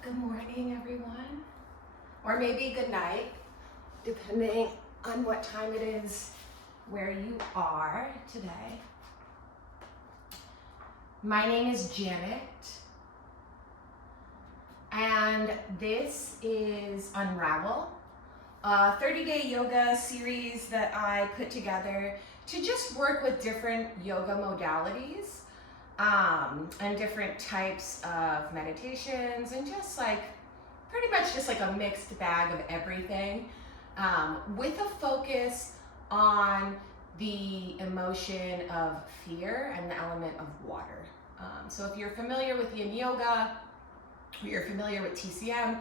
Good morning, everyone. Or maybe good night, depending on what time it is where you are today. My name is Janet, and this is Unravel, a 30-day yoga series that I put together to just work with different yoga modalities and different types of meditations, and just like pretty much just like a mixed bag of everything, with a focus on the emotion of fear and the element of water. So if you're familiar with yin yoga, or you're familiar with TCM,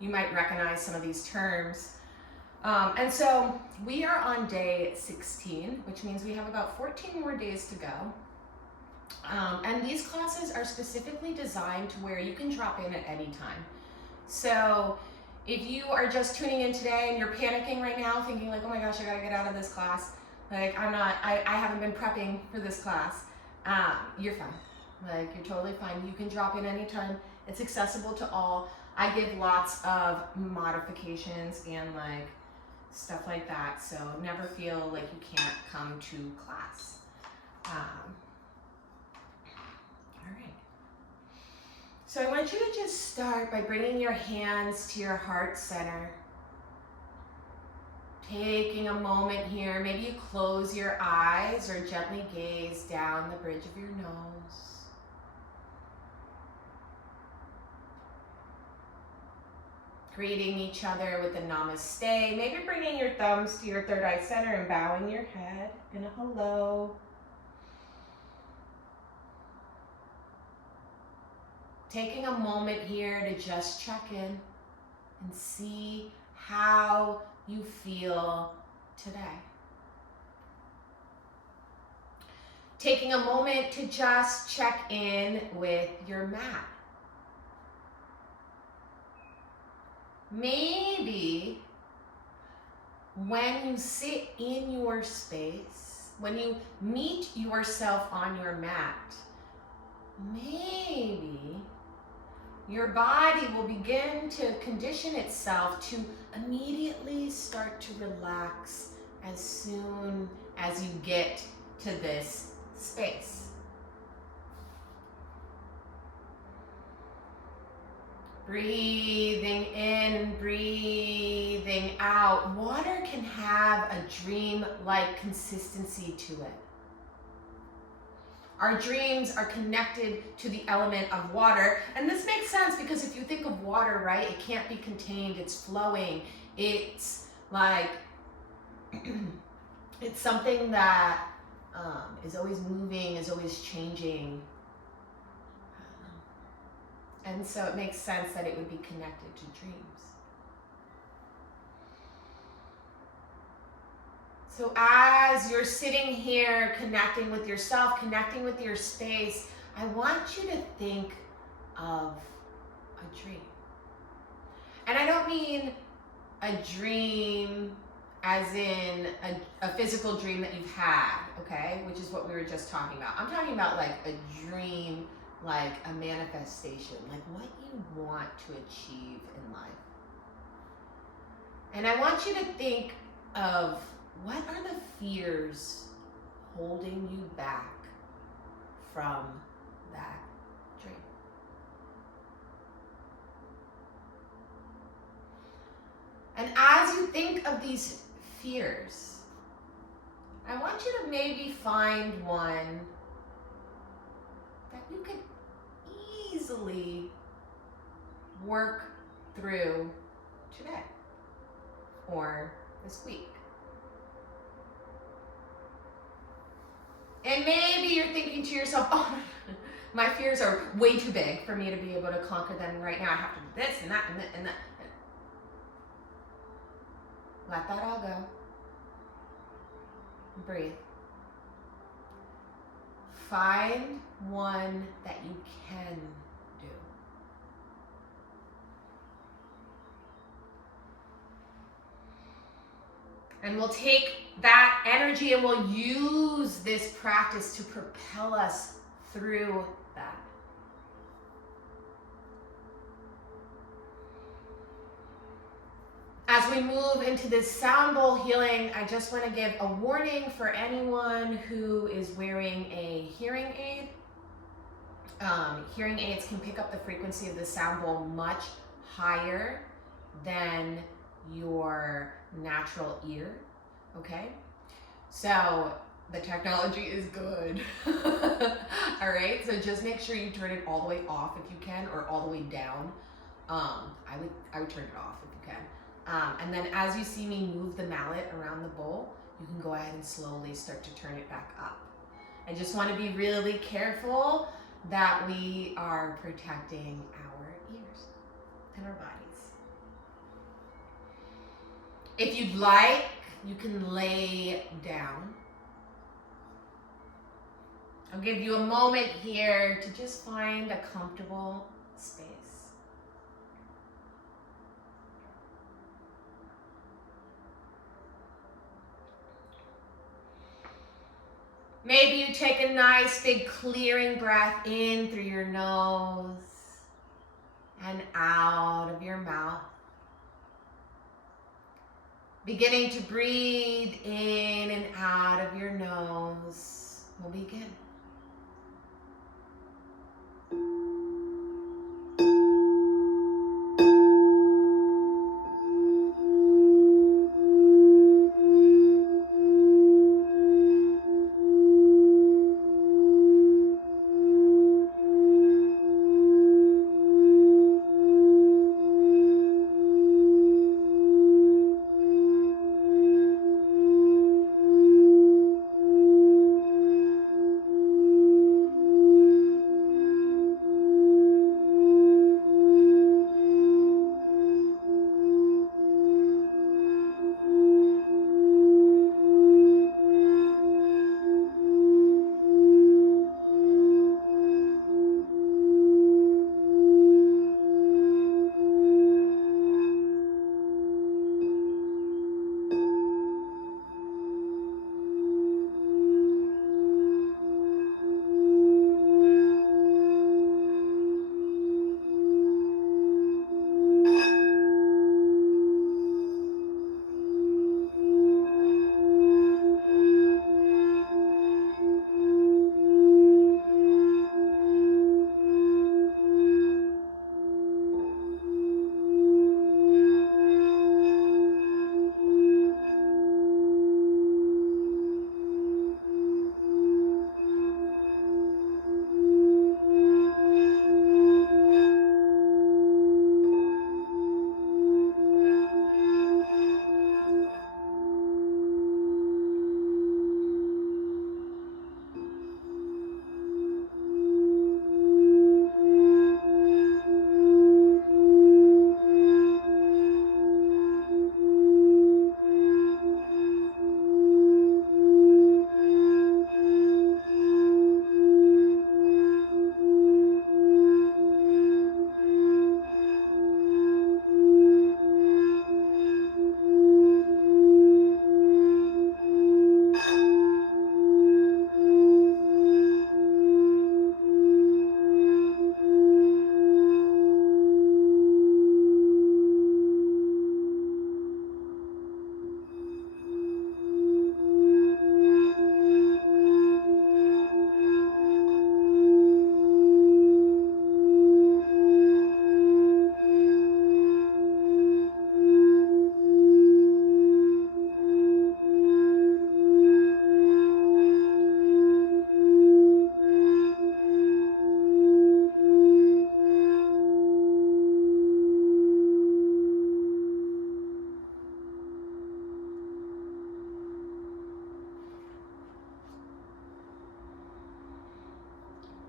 you might recognize some of these terms. And so we are on day 16, which means we have about 14 more days to go. And these classes are specifically designed to where you can drop in at any time. So if you are just tuning in today and you're panicking right now, thinking like, oh my gosh, I gotta get out of this class. Like I haven't been prepping for this class. You're fine. Like you're totally fine. You can drop in anytime. It's accessible to all. I give lots of modifications and like stuff like that. So never feel like you can't come to class. All right. So I want you to just start by bringing your hands to your heart center. Taking a moment here, maybe you close your eyes or gently gaze down the bridge of your nose. Greeting each other with a namaste. Maybe bringing your thumbs to your third eye center and bowing your head in a hello. Taking a moment here to just check in and see how you feel today. Taking a moment to just check in with your mat. Maybe when you sit in your space, when you meet yourself on your mat, maybe your body will begin to condition itself to immediately start to relax as soon as you get to this space. Breathing in, breathing out. Water can have a dream-like consistency to it. Our dreams are connected to the element of water. And this makes sense because if you think of water, right, it can't be contained, it's flowing. It's like, it's something that is always moving, is always changing. And so it makes sense that it would be connected to dreams. So as you're sitting here connecting with yourself, connecting with your space, I want you to think of a dream. And I don't mean a dream as in a physical dream that you've had, okay? Which is what we were just talking about. I'm talking about like a dream, like a manifestation, like what you want to achieve in life. And I want you to think of what are the fears holding you back from that dream? And as you think of these fears, I want you to maybe find one that you could easily work through today or this week. And maybe you're thinking to yourself, oh, my fears are way too big for me to be able to conquer them right now. I have to do this and that and that and that. Let that all go. Breathe. Find one that you can do. And we'll take that energy and we'll use this practice to propel us through that. As we move into this sound bowl healing, I just want to give a warning for anyone who is wearing a hearing aid. Hearing aids can pick up the frequency of the sound bowl much higher than your natural ear, okay? So the technology is good. All right, so just make sure you turn it all the way off if you can, or all the way down. I would turn it off if you can. And then as you see me move the mallet around the bowl, you can go ahead and slowly start to turn it back up. I just want to be really careful that we are protecting our ears and our bodies. If you'd like, you can lay down. I'll give you a moment here to just find a comfortable space. Maybe you take a nice big clearing breath in through your nose and out of your mouth. Beginning to breathe in and out of your nose. We'll begin.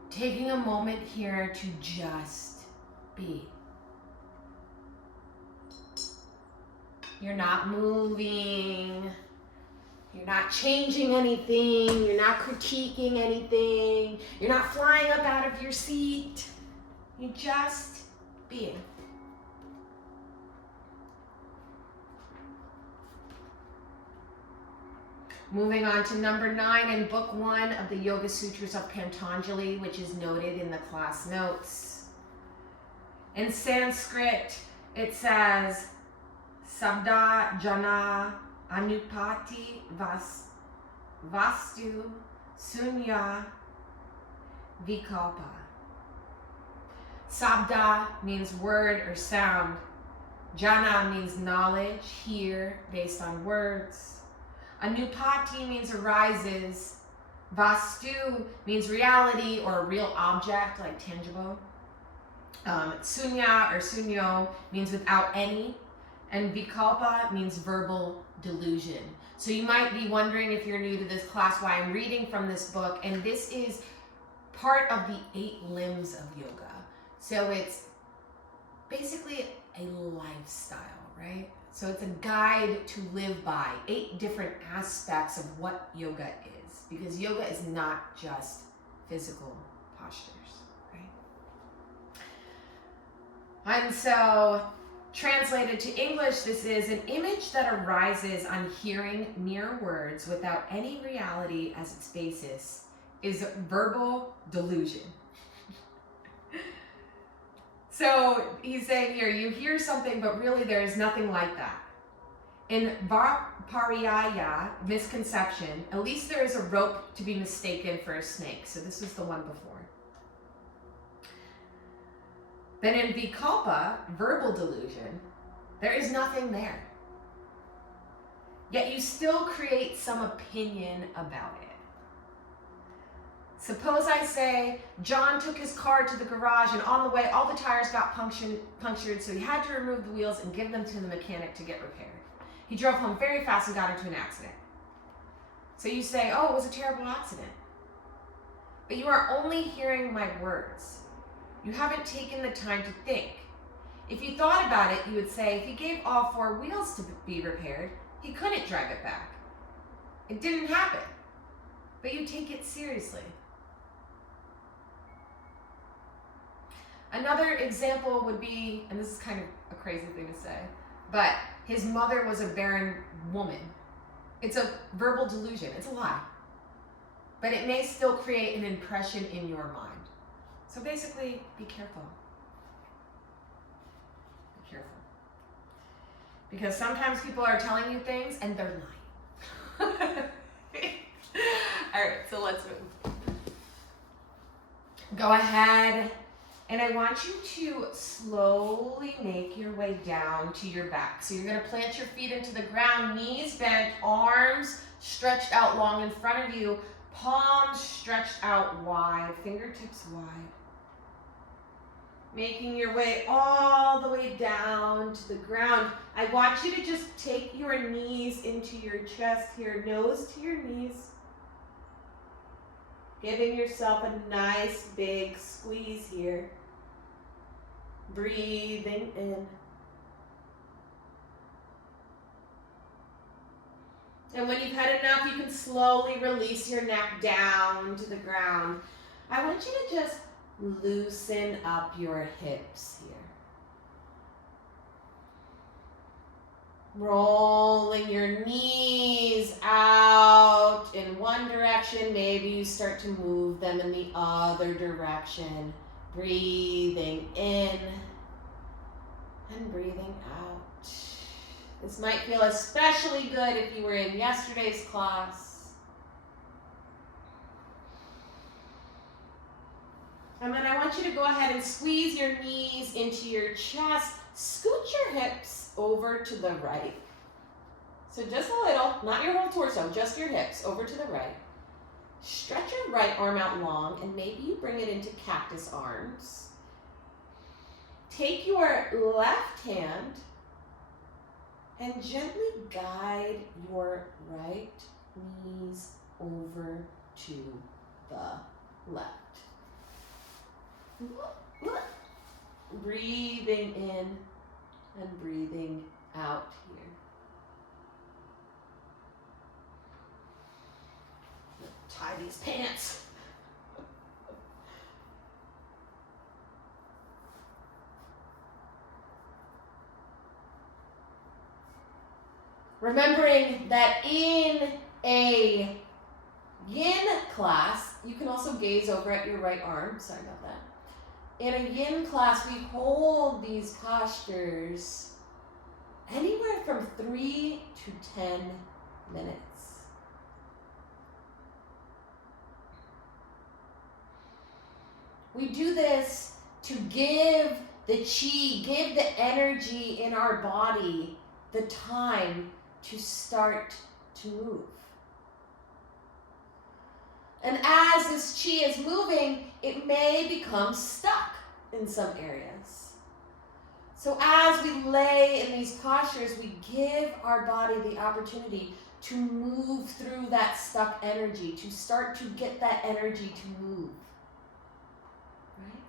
Taking a moment here to just be. You're not moving. You're not changing anything. You're not critiquing anything. You're not flying up out of your seat. You're just being. Moving on to number 9 in book 1 of the Yoga Sutras of Patanjali, which is noted in the class notes. In Sanskrit, it says, Sabda, Jana, Anupati, Vastu, Sunya, Vikalpa. Sabda means word or sound. Jana means knowledge, hear, based on words. Anupati means arises. Vastu means reality or a real object, like tangible. Sunya or sunyo means without any. And vikalpa means verbal delusion. So you might be wondering, if you're new to this class, why I'm reading from this book. And this is part of the 8 limbs of yoga. So it's basically a lifestyle, right? So it's a guide to live by 8 different aspects of what yoga is. Because yoga is not just physical postures, right? And so, translated to English, this is an image that arises on hearing mere words without any reality as its basis is verbal delusion. So he's saying here, you hear something, but really there is nothing like that. In Pariyaya, misconception, at least there is a rope to be mistaken for a snake. So this was the one before. Then in Vikalpa, verbal delusion, there is nothing there. Yet you still create some opinion about it. Suppose I say, John took his car to the garage and on the way all the tires got punctured, so he had to remove the wheels and give them to the mechanic to get repaired. He drove home very fast and got into an accident. So you say, oh, it was a terrible accident. But you are only hearing my words. You haven't taken the time to think. If you thought about it, you would say, if he gave all 4 wheels to be repaired, he couldn't drive it back. It didn't happen. But you take it seriously. Another example would be, and this is kind of a crazy thing to say, but his mother was a barren woman. It's a verbal delusion. It's a lie. But it may still create an impression in your mind. So basically, be careful. Be careful. Because sometimes people are telling you things and they're lying. All right, so let's move. Go ahead, and I want you to slowly make your way down to your back. So you're going to plant your feet into the ground, knees bent, arms stretched out long in front of you, palms stretched out wide, fingertips wide. Making your way all the way down to the ground. I want you to just take your knees into your chest here, nose to your knees. Giving yourself a nice big squeeze here. Breathing in. And when you've had enough, you can slowly release your neck down to the ground. I want you to just loosen up your hips here. Rolling your knees out in one direction. Maybe you start to move them in the other direction. Breathing in and breathing out. This might feel especially good if you were in yesterday's class. And then I want you to go ahead and squeeze your knees into your chest. Scoot your hips over to the right. So just a little, not your whole torso, just your hips over to the right. Stretch your right arm out long, and maybe you bring it into cactus arms. Take your left hand and gently guide your right knees over to the left. Breathing in and breathing out here. Tie these pants. Remembering that in a yin class, you can also gaze over at your right arm. Sorry about that. In a yin class, we hold these postures anywhere from 3 to 10 minutes. We do this to give the chi, give the energy in our body the time to start to move. And as this chi is moving, it may become stuck in some areas. So as we lay in these postures, we give our body the opportunity to move through that stuck energy, to start to get that energy to move. Right?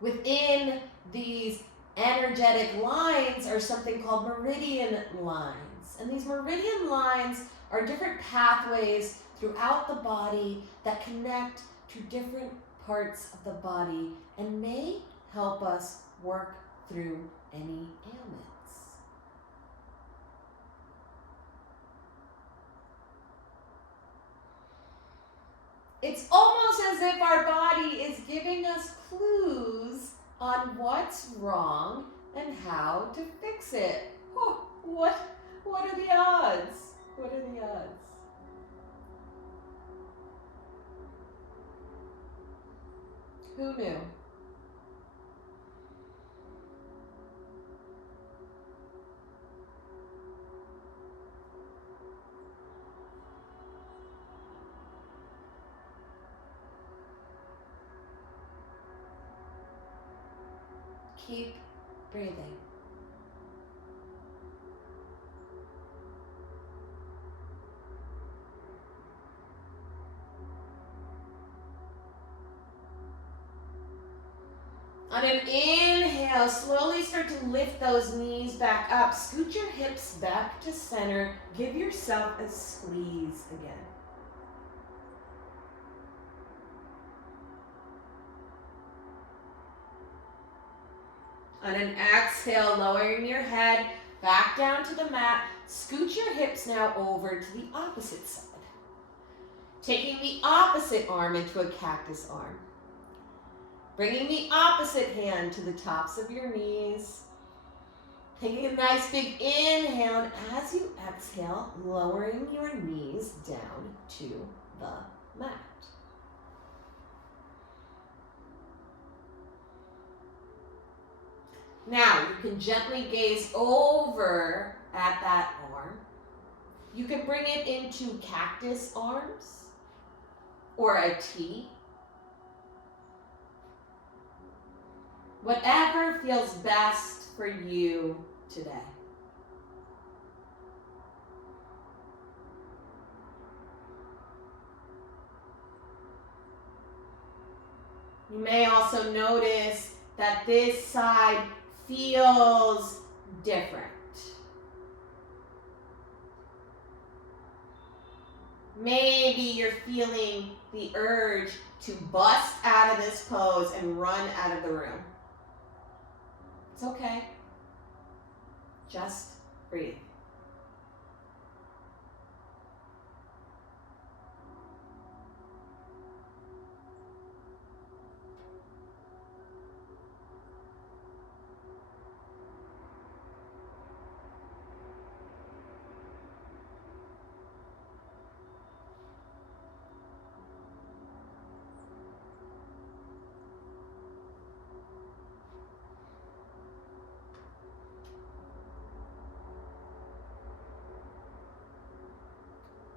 Within these energetic lines are something called meridian lines. And these meridian lines are different pathways throughout the body that connect to different parts of the body and may help us work through any ailments. It's almost as if our body is giving us clues on what's wrong and how to fix it. Oh, what are the odds? What are the odds? Who knew? Keep breathing. On an inhale, slowly start to lift those knees back up. Scoot your hips back to center. Give yourself a squeeze again. On an exhale, lowering your head back down to the mat. Scoot your hips now over to the opposite side. Taking the opposite arm into a cactus arm. Bringing the opposite hand to the tops of your knees. Taking a nice big inhale, and as you exhale, lowering your knees down to the mat. Now, you can gently gaze over at that arm. You can bring it into cactus arms or a T. Whatever feels best for you today. You may also notice that this side feels different. Maybe you're feeling the urge to bust out of this pose and run out of the room. It's okay. Just breathe.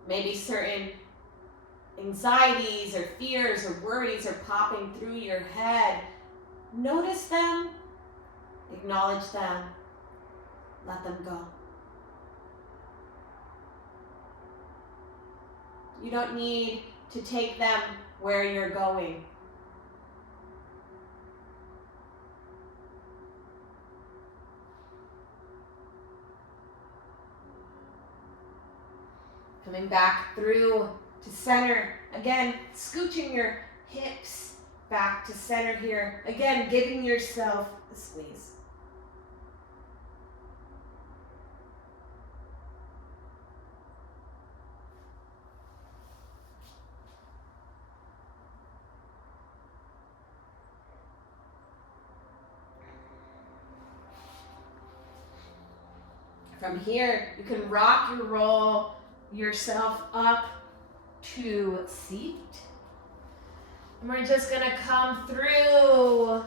Maybe certain anxieties or fears or worries are popping through your head. Notice them, acknowledge them, let them go. You don't need to take them where you're going. Coming back through to center. Again, scooching your hips back to center here. Again, giving yourself a squeeze. From here, you can rock and roll yourself up to seat. And we're just gonna come through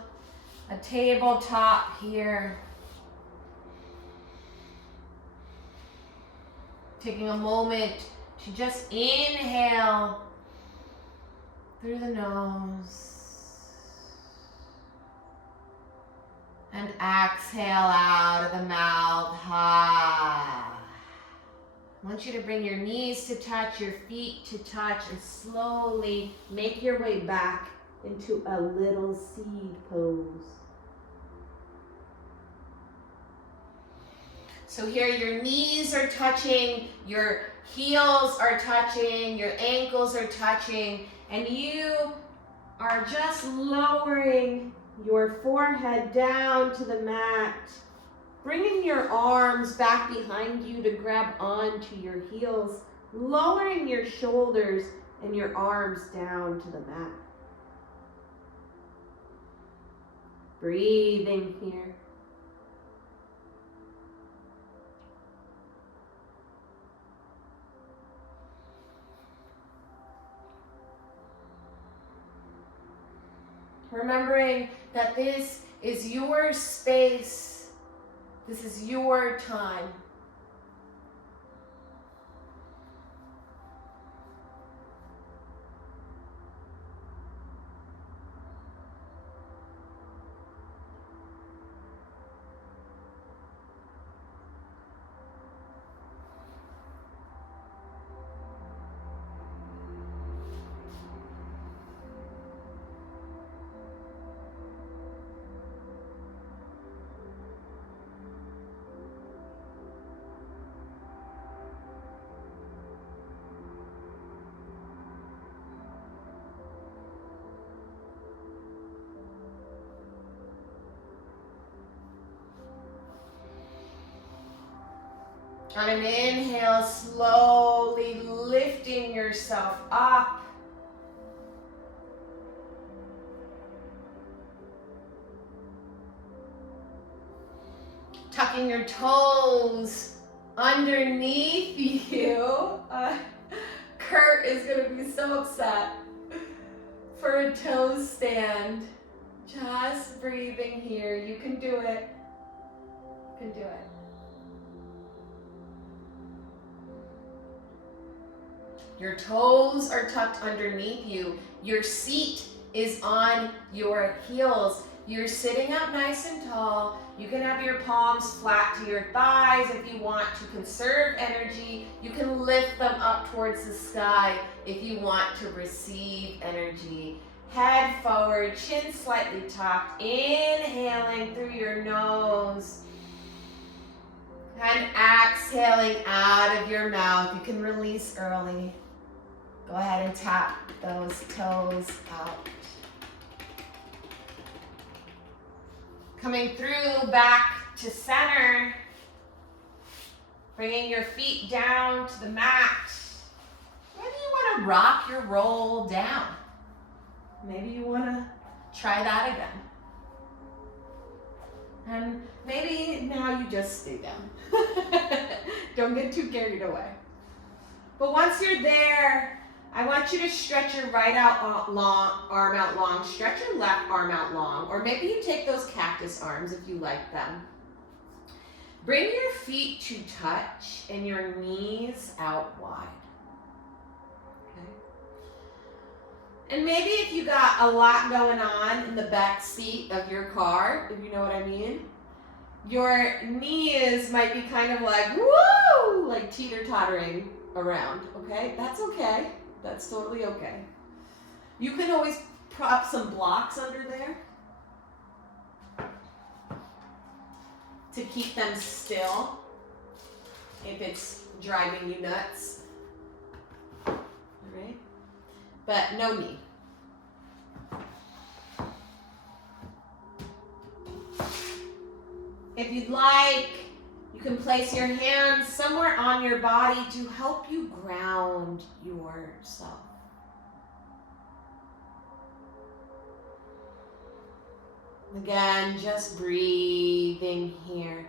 a tabletop here. Taking a moment to just inhale through the nose and exhale out of the mouth. I want you to bring your knees to touch, your feet to touch, and slowly make your way back into a little seed pose. So here your knees are touching, your heels are touching, your ankles are touching, and you are just lowering your forehead down to the mat, bringing your arms back behind you to grab onto your heels, lowering your shoulders and your arms down to the mat. Breathing here. Remembering that this is your space. This is your time. On an inhale, slowly lifting yourself up. Tucking your toes underneath you. Kurt is going to be so upset for a toe stand. Just breathing here. You can do it. You can do it. Your toes are tucked underneath you. Your seat is on your heels. You're sitting up nice and tall. You can have your palms flat to your thighs if you want to conserve energy. You can lift them up towards the sky if you want to receive energy. Head forward, chin slightly tucked, inhaling through your nose. And exhaling out of your mouth. You can release early. Go ahead and tap those toes out. Coming through back to center. Bringing your feet down to the mat. Maybe you want to rock your roll down. Maybe you want to try that again. And maybe now you just stay down. Don't get too carried away. But once you're there, I want you to stretch your right arm out long, stretch your left arm out long, or maybe you take those cactus arms if you like them. Bring your feet to touch and your knees out wide. Okay. And maybe if you got a lot going on in the back seat of your car, if you know what I mean, your knees might be kind of like, woo, like teeter-tottering around, okay? That's okay. That's totally okay. You can always prop some blocks under there to keep them still if it's driving you nuts. All right? But no need. If you'd like, you can place your hands somewhere on your body to help you ground yourself. Again, just breathing here.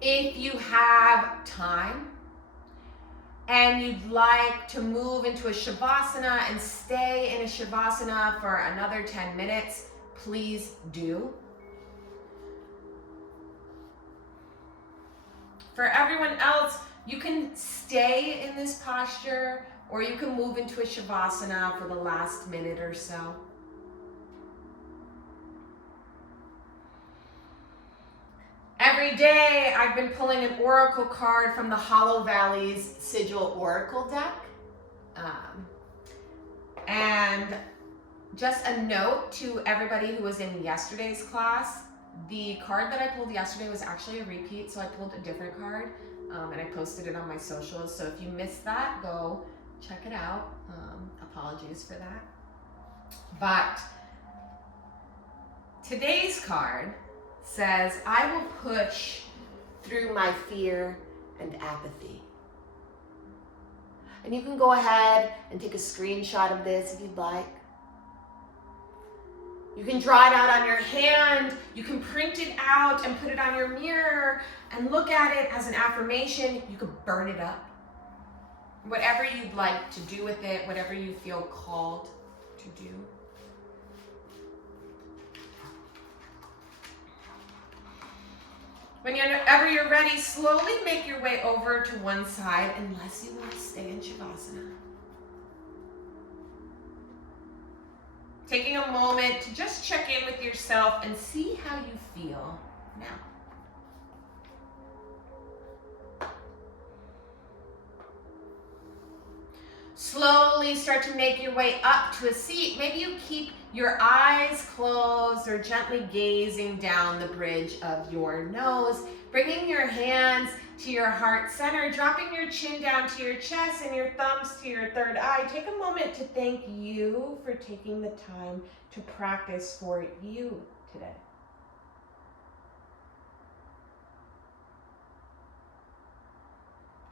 If you have time and you'd like to move into a Shavasana and stay in a Shavasana for another 10 minutes, please do. For everyone else, you can stay in this posture or you can move into a Shavasana for the last minute or so. Every day I've been pulling an oracle card from the Hollow Valley's Sigil Oracle deck. And just a note to everybody who was in yesterday's class, the card that I pulled yesterday was actually a repeat, so I pulled a different card and I posted it on my socials. So if you missed that, go check it out. Apologies for that. But today's card says, I will push through my fear and apathy. And you can go ahead and take a screenshot of this if you'd like. You can draw it out on your hand. You can print it out and put it on your mirror and look at it as an affirmation. You could burn it up. Whatever you'd like to do with it, whatever you feel called to do. Whenever you're ready, slowly make your way over to one side unless you want to stay in Shavasana. Taking a moment to just check in with yourself and see how you feel now. Slowly start to make your way up to a seat. Maybe you keep your eyes closed or gently gazing down the bridge of your nose, bringing your hands to your heart center, dropping your chin down to your chest and your thumbs to your third eye. Take a moment to thank you for taking the time to practice for you today.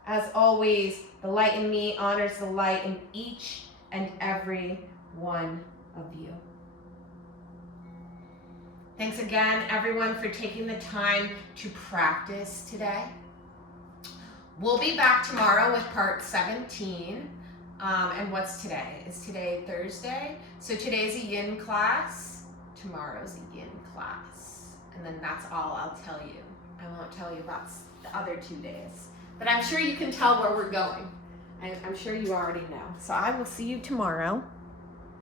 As always, the light in me honors the light in each and every one of you. Thanks again, everyone, for taking the time to practice today. We'll be back tomorrow with part 17. And what's today? Is today Thursday? So today's a yin class, tomorrow's a yin class. And then that's all I'll tell you. I won't tell you about the other 2 days. But I'm sure you can tell where we're going. I'm sure you already know. So I will see you tomorrow.